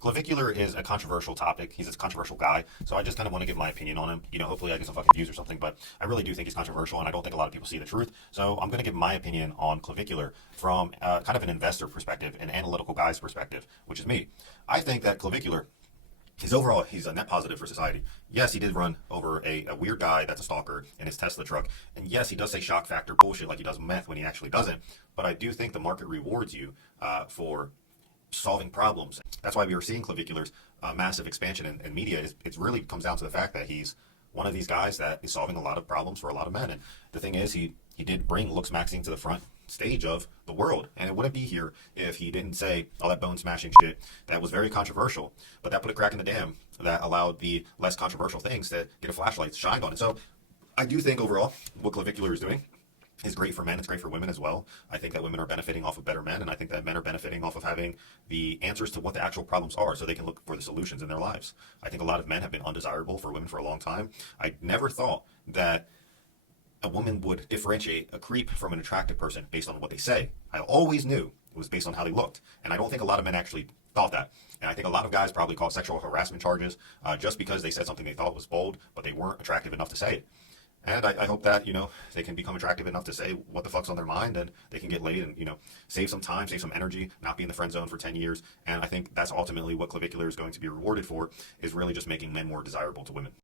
Clavicular is a controversial topic. He's a controversial guy, so I just kind of want to give my opinion on him. Hopefully I get some fucking views or something, but I really do think he's controversial, and I don't think a lot of people see the truth. So I'm going to give my opinion on Clavicular from kind of an investor perspective, an analytical guy's perspective, which is me. I think that Clavicular overall, he's a net positive for society. Yes, he did run over a weird guy that's a stalker in his Tesla truck. And yes, he does say shock factor bullshit like he does meth when he actually doesn't. But I do think the market rewards you for solving problems. That's why we are seeing Clavicular's massive expansion in media. It really comes down to the fact that he's one of these guys that is solving a lot of problems for a lot of men. And the thing is, he did bring looks maxing to the front stage of the world, and it wouldn't be here if he didn't say all that bone smashing shit that was very controversial, but that put a crack in the dam that allowed the less controversial things to get a flashlight shined on it. So I do think overall what Clavicular is doing is great for men. It's great for women as well. I think that women are benefiting off of better men, and I think that men are benefiting off of having the answers to what the actual problems are so they can look for the solutions in their lives. I think a lot of men have been undesirable for women for a long time. I never thought that a woman would differentiate a creep from an attractive person based on what they say. I always knew it was based on how they looked, and I don't think a lot of men actually thought that. And I think a lot of guys probably call sexual harassment charges just because they said something they thought was bold, but they weren't attractive enough to say it. And I hope that, they can become attractive enough to say what the fuck's on their mind, and they can get laid and, save some time, save some energy, not be in the friend zone for 10 years. And I think that's ultimately what Clavicular is going to be rewarded for, is really just making men more desirable to women.